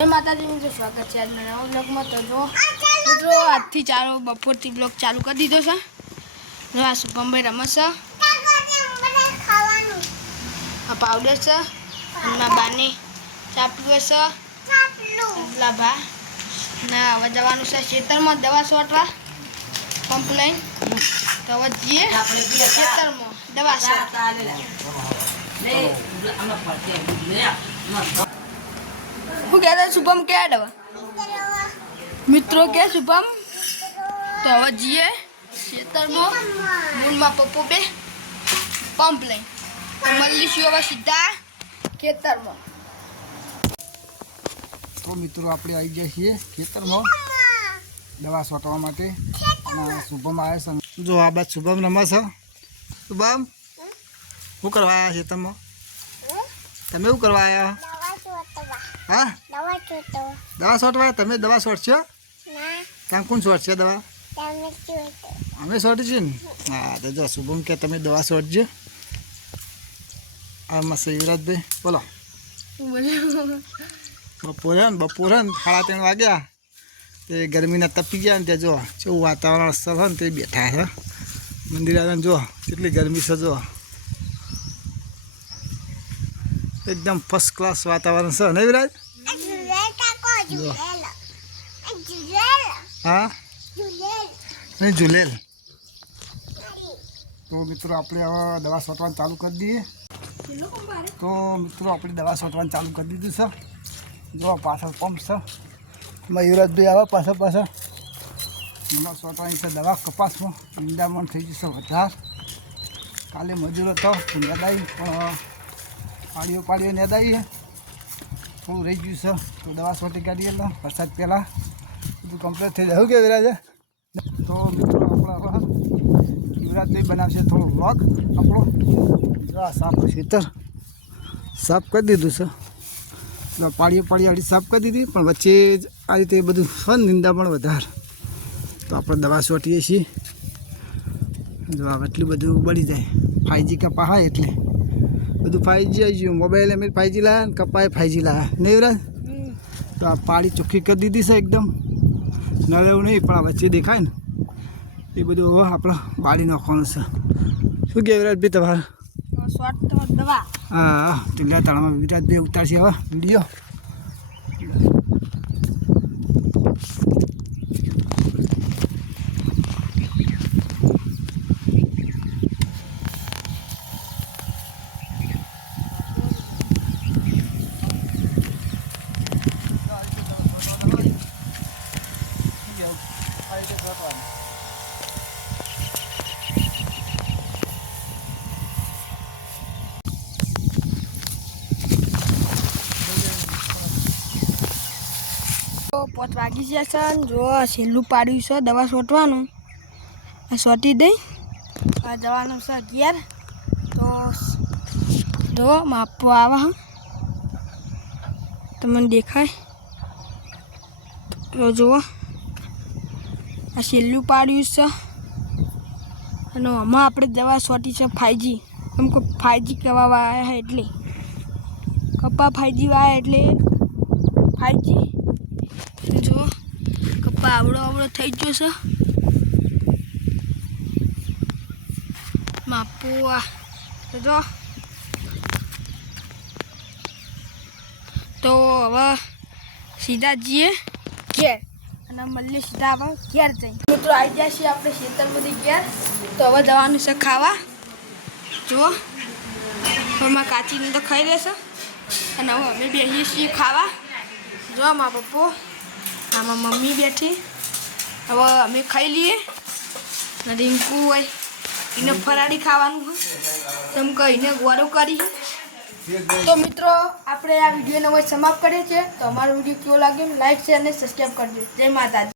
माताजी में स्वागत है आज मैं नवा ब्लॉग में। तो जो મિત્રો આજથી ચાલો બપોરથી બ્લોગ ચાલુ કરી દીધો છે। જો આ શુભમભાઈ રમત છે, આ પાવડર છે, એમાં બાને ચા પીવે છે, એટલા ભા ના હવે જવાનું છે ખેતરમાં દવા છોટવા પંપ લઈને। તો હવે જઈએ ખેતરમાં દવા છોટવા। હું કહેતા શુભમ કે દવા મિત્રો કે શુભમ તો હવે જઈએ ખેતરમાં મૂળમાં પપ્પો બે પંપ લઈને મળીશું હવે સીધા ખેતરમાં। તો મિત્રો આપણે આવી ગયા છીએ ખેતરમાં દવા છોટવા માટે અને શુભમ આવે છે। જો આ બાદ શુભમ રમે છે। શુભમ શું કરવા આવ્યા ખેતરમાં? તમે શું કરવા આવ્યા? હા દવા છોટવા? તમે દવા છોટશો? તમે કોણ છોટશે દવા? અમે છોટી છીએ ને। હા તો જો શુભમ કે તમે દવા છોટજો। આ મસ્ત યુવરાજભાઈ બોલો। બપોરે ને 3:30 વાગ્યા તે ગરમીના તપી ગયા ને ત્યાં જો કેવું વાતાવરણ અસર હોય ને તે બેઠા છે મંદિર આગળ। જો કેટલી ગરમી છે, જો એકદમ ફર્સ્ટ ક્લાસ વાતાવરણ છે ને વિરાજ? હા નહીં ઝૂલેલ। તો મિત્રો આપણે હવે દવા છોટવાનું ચાલુ કરી દઈએ। તો મિત્રો આપણે દવા છોટવાનું ચાલુ કરી દીધું છે। જો પાછળ પંપ છે, એમાં યુવરાજભાઈ આવે પાછળ મને છોટવાની છે દવા કપાસમાં। ઈંડામાં થઈ જશે વધારે। કાલે મજૂરો તો નેદાઈ પણ પાડીઓ નેદાઈએ થોડું રહી ગયું છે તો દવા છોટી કાઢીએ એટલે વરસાદ પહેલાં બધું કમ્પ્લીટ થઈ જાય। શું કે વિરાજ? તો મિત્રો આપણે હવે યુવરાજભાઈ બનાવશે થોડો વ્લોગ આપણો। જો આ સાફ ખેતર સાફ કરી દીધું છે, પાડીઓ અડી સાફ કરી દીધી પણ વચ્ચે આ રીતે બધું ફન નિંદા પણ વધારે તો આપણે દવા છોટીએ છીએ। જો આ એટલું બધું બળી જાય 5G કપા હોય એટલે બધું 5G આવી ગયું। મોબાઈલ અમે 5G લાવ્યા ને કપાએ 5G લાવ્યા નહીં વિરાજ? તો આ પાડી ચોખ્ખી કરી દીધી છે એકદમ, નળ એવું નહીં પણ આ વચ્ચે દેખાય ને એ બધું હવે આપણે બાળી નાખવાનું છે। શું કે વિરાજભાઈ તમારે? દવા હા ટીલા તળાવમાં વિરાજભાઈ ઉતારશે હવે વિડીયો। પોત વાગી જશે ને જો છેલ્લું પાડ્યું છે દવા છોટવાનું, આ છોટી દઈ આ જવાનું છે ઘેર। તો માપવા આવે હા તમને દેખાય તો જુઓ આ છેલ્લું પાડ્યું છે અને આમાં આપણે દવા છોટી છે 5G। એમ કે 5G કહેવા આવ્યા એટલે કપા 5G વાયા એટલે 5G। જો કપા આવડો થઈ ગયો છે માપવા। જો તો હવે સીધા જઈએ ઘેર અને મળીએ સીધા હવે ઘેર જઈએ। મિત્રો આવી જાય છીએ આપણે ખેતરમાંથી ઘેર। તો હવે જવાનું છે ખાવા। જુઓ એમાં કાચીને તો ખાઈ લેશે અને હવે અમે બેસીએ છીએ ખાવા। જો મારા પપ્પો આમાં મમ્મી બેઠી, હવે અમે ખાઈ લઈએ ને રીંકુ હોય એને ફરાળી ખાવાનું હોય તેમ કહીને ગોળો કરી। તો મિત્રો આપણે આ વિડીયોને હવે સમાપ્ત કરીએ છીએ। તો અમારો વિડીયો કેવો લાગ્યો લાઈક શેર અને સબસ્ક્રાઈબ કરજો। જય માતાજી।